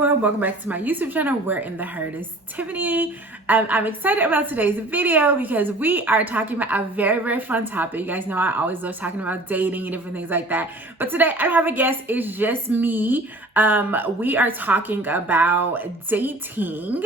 everyone, welcome back to my YouTube channel where in the herd is Tiffany. I'm excited about today's video because we are talking about a very fun topic. You guys know I always love talking about dating and different things like that, but today I have a guest. It's just me. We are talking about dating,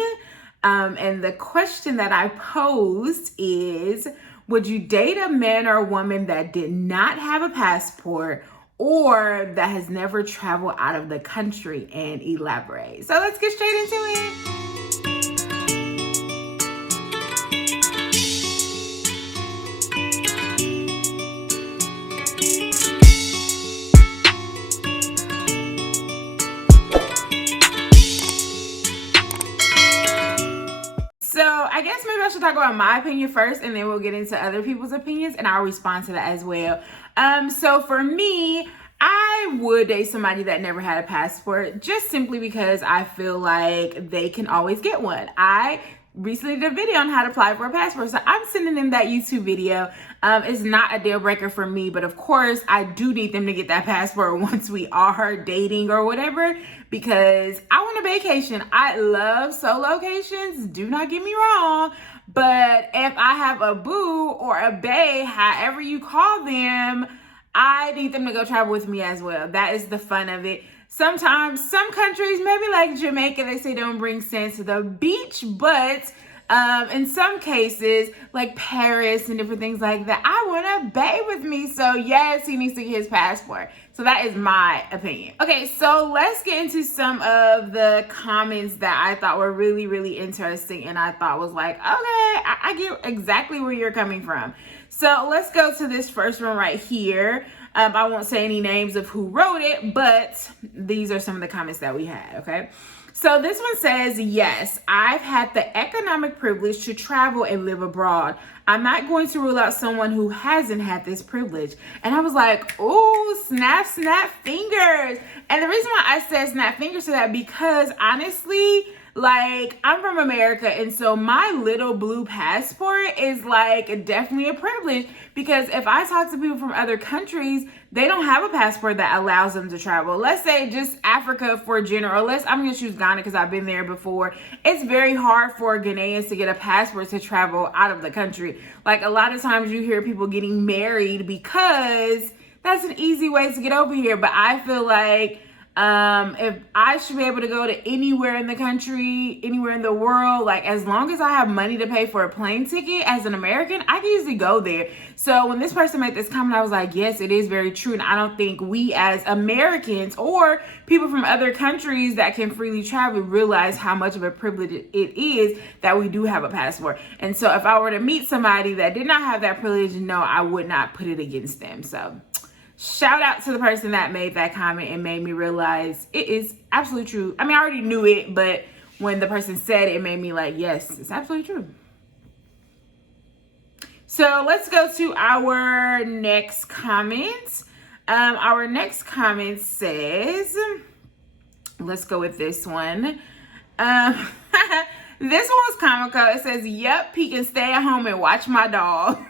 and the question that I posed is, would you date a man or a woman that did not have a passport or that has never traveled out of the country, and elaborate? So let's get straight into it. So I guess maybe I should talk about my opinion first, and then we'll get into other people's opinions, and I'll respond to that as well. So for me, I would date somebody that never had a passport, just simply because I feel like they can always get one. I recently did a video on how to apply for a passport, so I'm sending them that YouTube video. It's not a deal breaker for me, but of course I do need them to get that passport once we are dating or whatever, because I want a vacation. I love solo-cations, do not get me wrong, but if I have a boo or a bae, however you call them, I need them to go travel with me as well. That is the fun of it. Sometimes some countries, maybe like Jamaica, they say don't bring sand to the beach, but in some cases, like Paris and different things like that, I want a bae with me. So yes, he needs to get his passport. So that is my opinion. Okay, so let's get into some of the comments that I thought were really interesting, and I thought was like, okay, I get exactly where you're coming from. So let's go to this first one right here. I won't say any names of who wrote it, but these are some of the comments that we had, okay? So this one says, yes, I've had the economic privilege to travel and live abroad. I'm not going to rule out someone who hasn't had this privilege. And I was like, oh, snap fingers. And the reason why I said snap fingers to that, because honestly, like, I'm from America, and so my little blue passport is like definitely a privilege, because if I talk to people from other countries, they don't have a passport that allows them to travel. Let's say just Africa for general. I'm going to choose Ghana because I've been there before. It's very hard for Ghanaians to get a passport to travel out of the country. Like, a lot of times you hear people getting married because that's an easy way to get over here. But I feel like if I should be able to go to anywhere in the country, anywhere in the world, like as long as I have money to pay for a plane ticket as an American, I can easily go there. So when this person made this comment, I was like, yes, it is very true. And I don't think we as Americans or people from other countries that can freely travel realize how much of a privilege it is that we do have a passport. And so if I were to meet somebody that did not have that privilege, no, I would not put it against them. So shout out to the person that made that comment and made me realize it is absolutely true. I mean, I already knew it, but when the person said it, it made me like, yes, it's absolutely true. So let's go to our next comment. Our next comment says, let's go with this one. This one was comical. It says, yep, he can stay at home and watch my dog.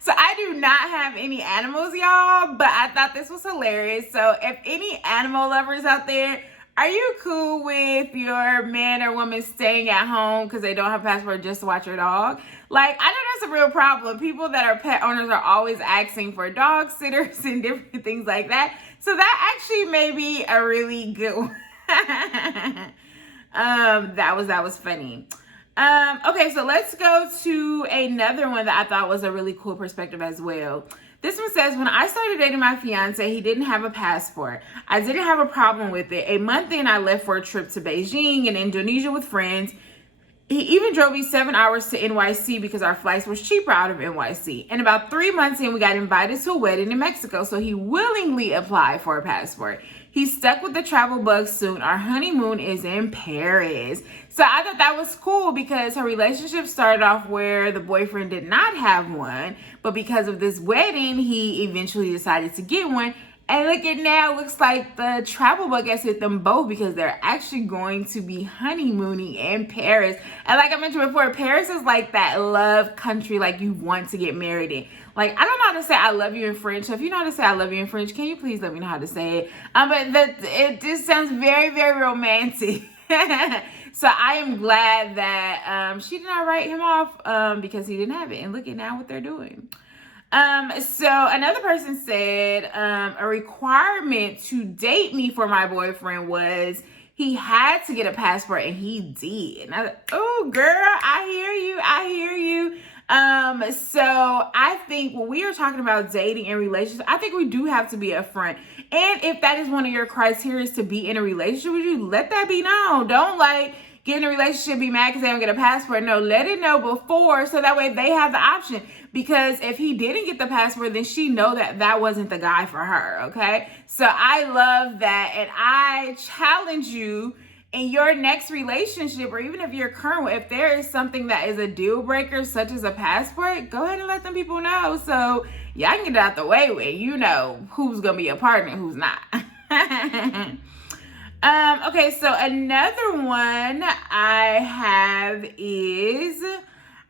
So I do not have any animals, y'all, but I thought this was hilarious. So if any animal lovers out there, are you cool with your man or woman staying at home because they don't have a passport just to watch your dog? Like, I know that's a real problem. People that are pet owners are always asking for dog sitters and different things like that. So that actually may be a really good one. That was funny. Okay, so let's go to another one that I thought was a really cool perspective as well. This one says, when I started dating my fiance, he didn't have a passport. I didn't have a problem with it. A month in, I left for a trip to Beijing and Indonesia with friends. He even drove me 7 hours to NYC because our flights were cheaper out of NYC. And about 3 months in, we got invited to a wedding in Mexico, so he willingly applied for a passport. He stuck with the travel bug soon. Our honeymoon is in Paris. So I thought that was cool because her relationship started off where the boyfriend did not have one, but because of this wedding, he eventually decided to get one. And look at now, looks like the travel bug has hit them both because they're actually going to be honeymooning in Paris. And like I mentioned before, Paris is like that love country, like you want to get married in. Like, I don't know how to say I love you in French. So if you know how to say I love you in French, can you please let me know how to say it? But it just sounds very, very romantic. So I am glad that she did not write him off because he didn't have it. And look at now what they're doing. So another person said a requirement to date me for my boyfriend was he had to get a passport, and he did. And I was like, oh girl, I hear you. So I think when we are talking about dating and relationships, I think we do have to be upfront. And if that is one of your criteria to be in a relationship with you, let that be known. Don't like get in a relationship, be mad because they don't get a passport. No, let it know before so that way they have the option. Because if he didn't get the passport, then she know that that wasn't the guy for her, okay? So I love that, and I challenge you in your next relationship, or even if you're current, if there is something that is a deal breaker, such as a passport, go ahead and let them people know. So y'all can get it out the way with, you know, who's going to be a partner and who's not. Okay, so another one I have is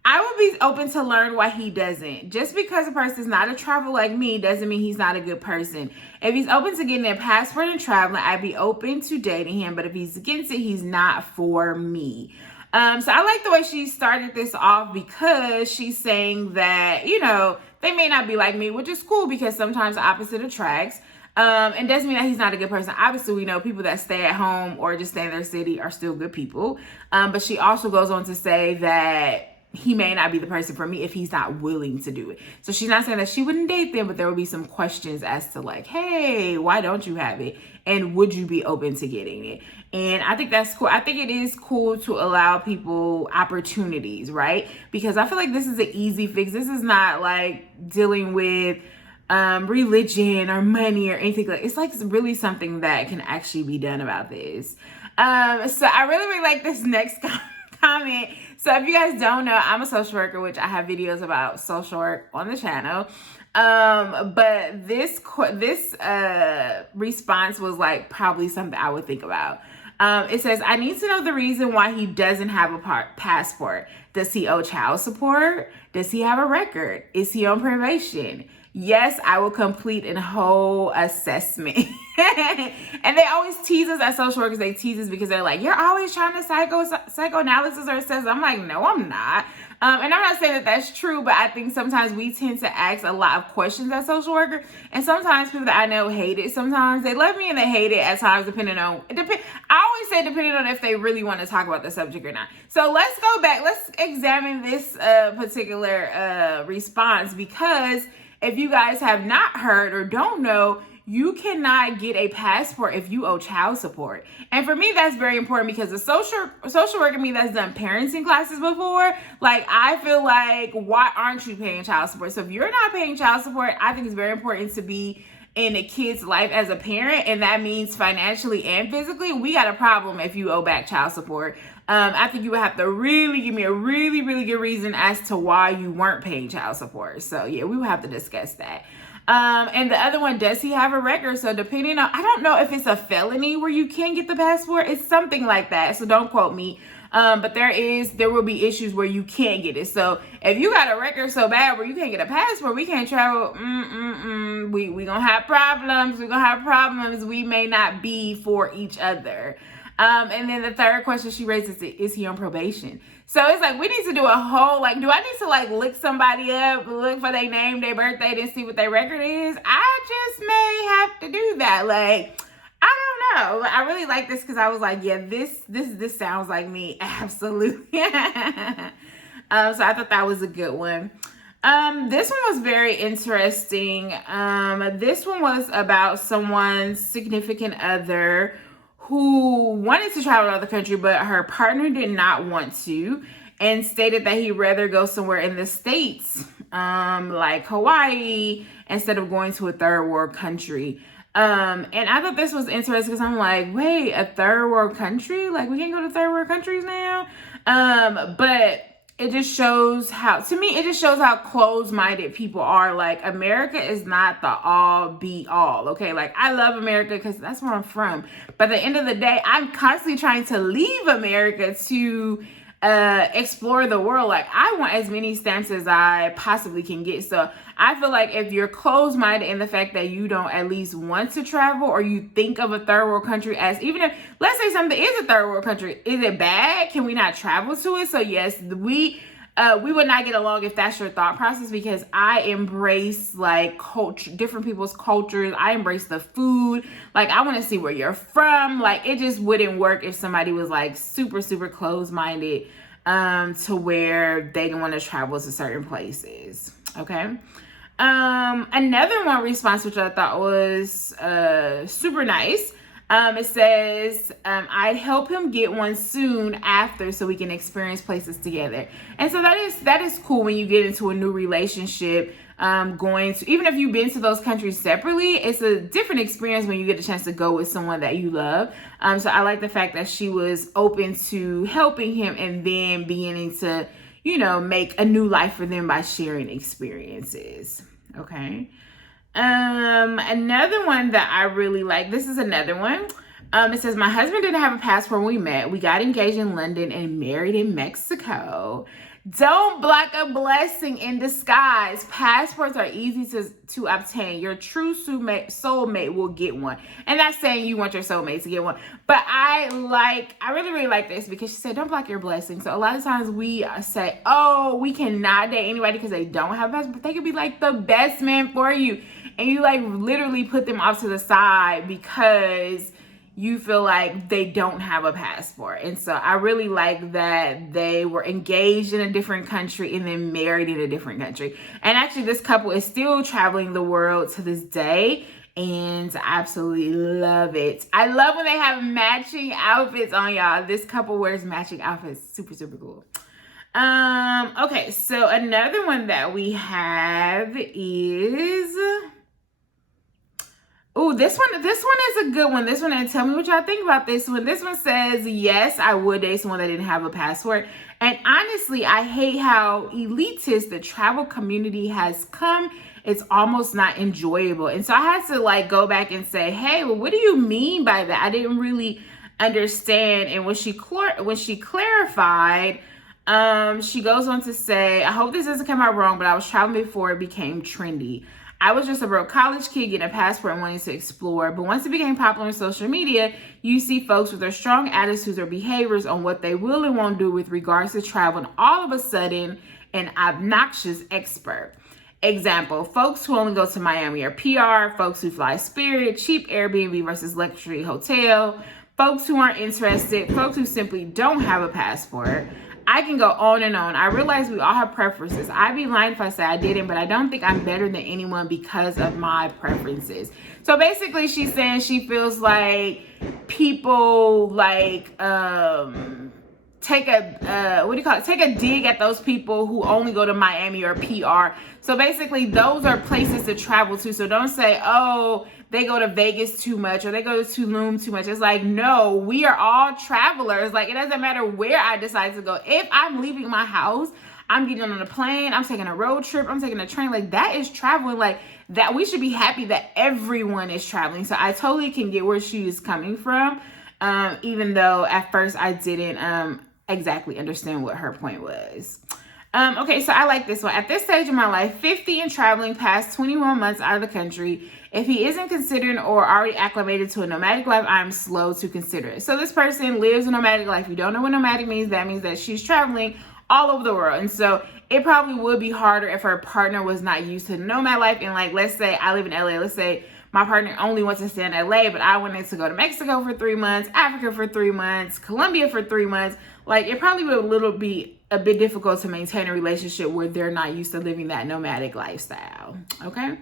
I would be open to learn why he doesn't. Just because a person's not a traveler like me doesn't mean he's not a good person. If he's open to getting a passport and traveling, I'd be open to dating him. But if he's against it, he's not for me. So I like the way she started this off because she's saying that, you know, they may not be like me, which is cool because sometimes the opposite attracts. And doesn't mean that he's not a good person. Obviously, we know people that stay at home or just stay in their city are still good people. But she also goes on to say that he may not be the person for me if he's not willing to do it. So she's not saying that she wouldn't date them, but there would be some questions as to like, hey, why don't you have it? And would you be open to getting it? And I think that's cool. I think it is cool to allow people opportunities, right? Because I feel like this is an easy fix. This is not like dealing with religion or money or anything like. It's like really something that can actually be done about this. So I really like this next comment. So if you guys don't know, I'm a social worker, which I have videos about social work on the channel. But this response was like probably something I would think about. It says, I need to know the reason why he doesn't have a passport. Does he owe child support? Does he have a record? Is he on probation? Yes, I will complete a whole assessment. And they always tease us as social workers. They tease us because they're like, you're always trying to psychoanalysis or assess. I'm like, no, I'm not. And I'm not saying that that's true, but I think sometimes we tend to ask a lot of questions as social worker. And sometimes people that I know hate it. Sometimes they love me and they hate it at times, depending on, I always say depending on if they really want to talk about the subject or not. So let's go back. Let's examine this particular response, because if you guys have not heard or don't know, you cannot get a passport if you owe child support. And for me, that's very important because the social worker me that's done parenting classes before, like I feel like, why aren't you paying child support? So if you're not paying child support, I think it's very important to be in a kid's life as a parent, and that means financially and physically. We got a problem if you owe back child support. I think you would have to really give me a really, really good reason as to why you weren't paying child support. So yeah, we would have to discuss that. And the other one, does he have a record? So depending on, I don't know if it's a felony where you can get the passport. It's something like that. So don't quote me. But there will be issues where you can't get it. So if you got a record so bad where you can't get a passport, we can't travel. We gonna have problems. We're gonna have problems. We may not be for each other. And then the third question she raises is he on probation? So it's like, we need to do a whole, like, do I need to like look somebody up, look for their name, their birthday, and see what their record is? I just may have to do that. Like, I don't know. I really like this because I was like, yeah, this sounds like me. Absolutely. So I thought that was a good one. This one was very interesting. This one was about someone's significant other who wanted to travel to another country, but her partner did not want to, and stated that he'd rather go somewhere in the States, like Hawaii, instead of going to a third world country. And I thought this was interesting because I'm like, wait, a third world country? Like, we can't go to third world countries now? But it just shows how, to me, it just shows how closed-minded people are. Like, America is not the all be all, okay? Like, I love America because that's where I'm from. But at the end of the day, I'm constantly trying to leave America to explore the world. Like, I want as many stamps as I possibly can get. So I feel like if you're closed-minded in the fact that you don't at least want to travel, or you think of a third world country as, even if, let's say something is a third world country, is it bad? Can we not travel to it? So yes, we would not get along if that's your thought process, because I embrace like culture, different people's cultures. I embrace the food. Like, I want to see where you're from. Like, it just wouldn't work if somebody was like super, super closed-minded to where they didn't want to travel to certain places. Okay. Another one response, which I thought was super nice. It says, I'd help him get one soon after so we can experience places together. And so that is cool when you get into a new relationship, going to, even if you've been to those countries separately, it's a different experience when you get a chance to go with someone that you love. So I like the fact that she was open to helping him and then beginning to, you know, make a new life for them by sharing experiences. Okay. Another one that I really like, this is another one. It says, my husband didn't have a passport when we met. We got engaged in London and married in Mexico. Don't block a blessing in disguise. Passports are easy to obtain. Your true soulmate will get one. And that's saying you want your soulmate to get one. But I really, really like this, because she said, don't block your blessing. So a lot of times we say, oh, we cannot date anybody because they don't have a passport. But they could be like the best man for you. And you like literally put them off to the side because you feel like they don't have a passport. And so I really like that they were engaged in a different country and then married in a different country. And actually this couple is still traveling the world to this day, and I absolutely love it. I love when they have matching outfits on, y'all. This couple wears matching outfits. Super, super cool. Okay, so another one that we have is, oh, this one is a good one. This one, and tell me what y'all think about this one. This one says, yes, I would date someone that didn't have a passport. And honestly, I hate how elitist the travel community has come. It's almost not enjoyable. And so I had to like go back and say, hey, well, what do you mean by that? I didn't really understand. And when she clarified, she goes on to say, I hope this doesn't come out wrong, but I was traveling before it became trendy. I was just a broke college kid getting a passport and wanting to explore. But once it became popular on social media, you see folks with their strong attitudes or behaviors on what they will and won't do with regards to travel, and all of a sudden, an obnoxious expert. Example, folks who only go to Miami or PR, folks who fly Spirit, cheap Airbnb versus luxury hotel, folks who aren't interested, folks who simply don't have a passport. I can go on and on. I realize we all have preferences. I'd be lying if I say I didn't, but I don't think I'm better than anyone because of my preferences. So basically she's saying she feels like people like take a dig at those people who only go to Miami or PR. So basically those are places to travel to. So don't say, oh, they go to Vegas too much or they go to Tulum too much. It's like, no, we are all travelers. Like, it doesn't matter where I decide to go. If I'm leaving my house, I'm getting on a plane, I'm taking a road trip, I'm taking a train, like that is traveling. Like that, we should be happy that everyone is traveling. So I totally can get where she is coming from, even though at first I didn't exactly understand what her point was. Okay, so I like this one. At this stage of my life, 50 and traveling past 21 months out of the country, if he isn't considering or already acclimated to a nomadic life, I'm slow to consider it. So this person lives a nomadic life. You don't know what nomadic means. That means that she's traveling all over the world. And so it probably would be harder if her partner was not used to nomad life. And like, let's say I live in LA. Let's say my partner only wants to stay in LA, but I wanted to go to Mexico for 3 months, Africa for 3 months, Colombia for 3 months. Like, it probably would be a bit difficult to maintain a relationship where they're not used to living that nomadic lifestyle. Okay.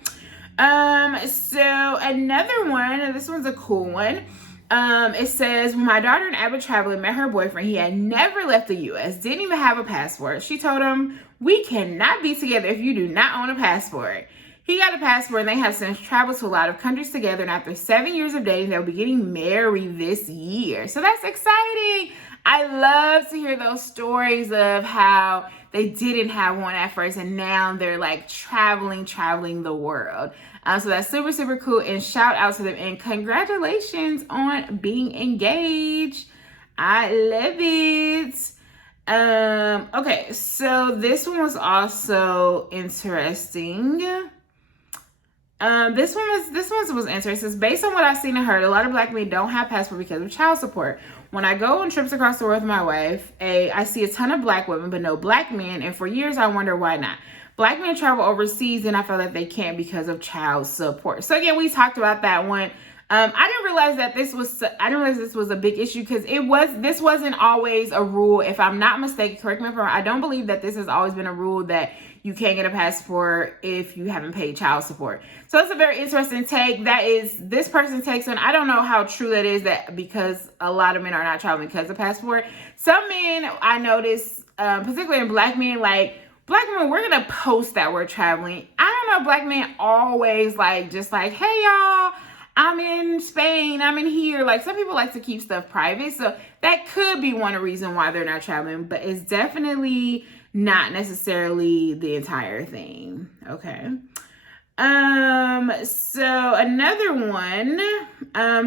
So another one, this one's a cool one. It says, when my daughter and avid traveler met her boyfriend, he had never left the U.S., didn't even have a passport. She told him, we cannot be together if you do not own a passport. He got a passport and they have since traveled to a lot of countries together. And after 7 years of dating, they'll be getting married this year. So that's exciting. I love to hear those stories of how they didn't have one at first and now they're like traveling the world. So that's super, super cool. And shout out to them and congratulations on being engaged. I love it. Okay, so this one was also interesting. This one was interesting. Based on what I've seen and heard, a lot of Black men don't have passports because of child support. When I go on trips across the world with my wife, I see a ton of Black women, but no Black men. And for years, I wonder why not. Black men travel overseas, and I feel like they can't because of child support. So again, we talked about that one. I didn't realize that this was a big issue because this wasn't always a rule. If I'm not mistaken, correct me if I'm wrong, I don't believe that this has always been a rule that you can't get a passport if you haven't paid child support. So it's a very interesting take. That is this person's takes on. I don't know how true that is, that because a lot of men are not traveling because of passport. Some men I notice, particularly in Black men, like Black women, we're gonna post that we're traveling. I don't know, Black men always just like, hey y'all, I'm in Spain, I'm in here. Like some people like to keep stuff private. So that could be one reason why they're not traveling, but it's definitely not necessarily the entire thing. Okay. So another one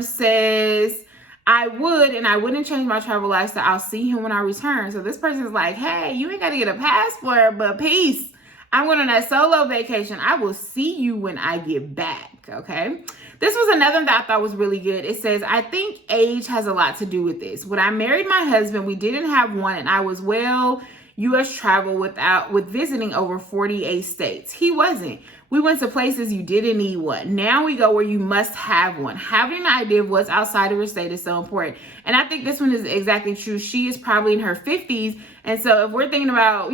says, I wouldn't change my travel lifestyle. I'll see him when I return. So this person is like, hey, you ain't got to get a passport, but peace. I'm going on that solo vacation. I will see you when I get back. Okay. This was another one that I thought was really good. It says, I think age has a lot to do with this. When I married my husband, we didn't have one, and I was U.S. travel with visiting over 48 states. He wasn't. We went to places you didn't need one. Now we go where you must have one. Having an idea of what's outside of your state is so important. And I think this one is exactly true. She is probably in her 50s. And so if we're thinking about,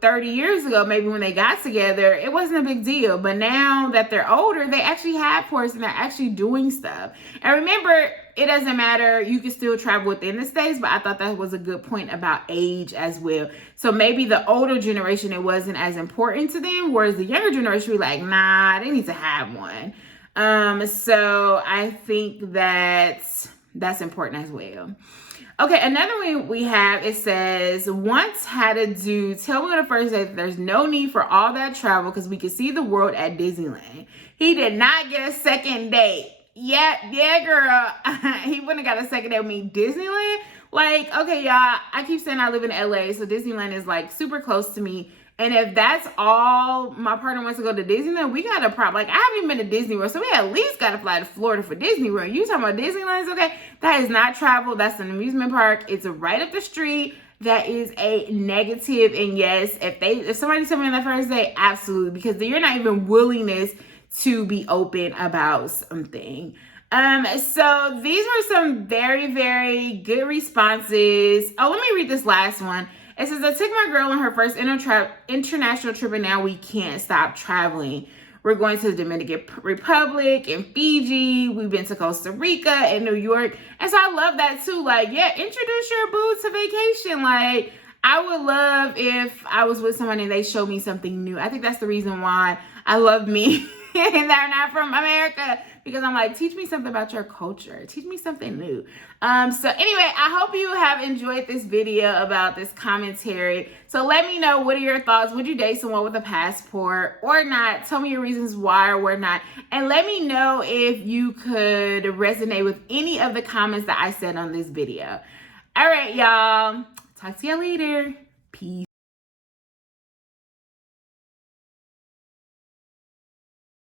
30 years ago, maybe when they got together, it wasn't a big deal. But now that they're older, they actually have ports and they're actually doing stuff. And remember, it doesn't matter. You can still travel within the states, but I thought that was a good point about age as well. So maybe the older generation, it wasn't as important to them, whereas the younger generation, we're like, nah, they need to have one. So I think that's important as well. Okay, another one we have, it says, once had a dude tell me on the first day that there's no need for all that travel because we could see the world at Disneyland. He did not get a second date. Yeah, girl. He wouldn't have got a second date with me. Disneyland? Like, okay, y'all, I keep saying I live in LA, so Disneyland is super close to me. And if that's all my partner wants to go to Disneyland, we got a problem. Like, I haven't even been to Disney World, so we at least got to fly to Florida for Disney World. You talking about Disneyland? Okay, that is not travel. That's an amusement park. It's right up the street. That is a negative. And yes, if somebody tell me on the first day, absolutely, because you're not even willingness to be open about something. So these were some very, very good responses. Oh, let me read this last one. It says, I took my girl on her first international trip and now we can't stop traveling. We're going to the Dominican Republic and Fiji. We've been to Costa Rica and New York. And so I love that too. Like, yeah, introduce your boo to vacation. Like, I would love if I was with somebody and they showed me something new. I think that's the reason why I love me and they're not from America, because I'm like, teach me something about your culture. Teach me something new. So anyway, I hope you have enjoyed this video about this commentary. So let me know, what are your thoughts? Would you date someone with a passport or not? Tell me your reasons why or why not. And let me know if you could resonate with any of the comments that I said on this video. All right, y'all. Talk to you later. Peace.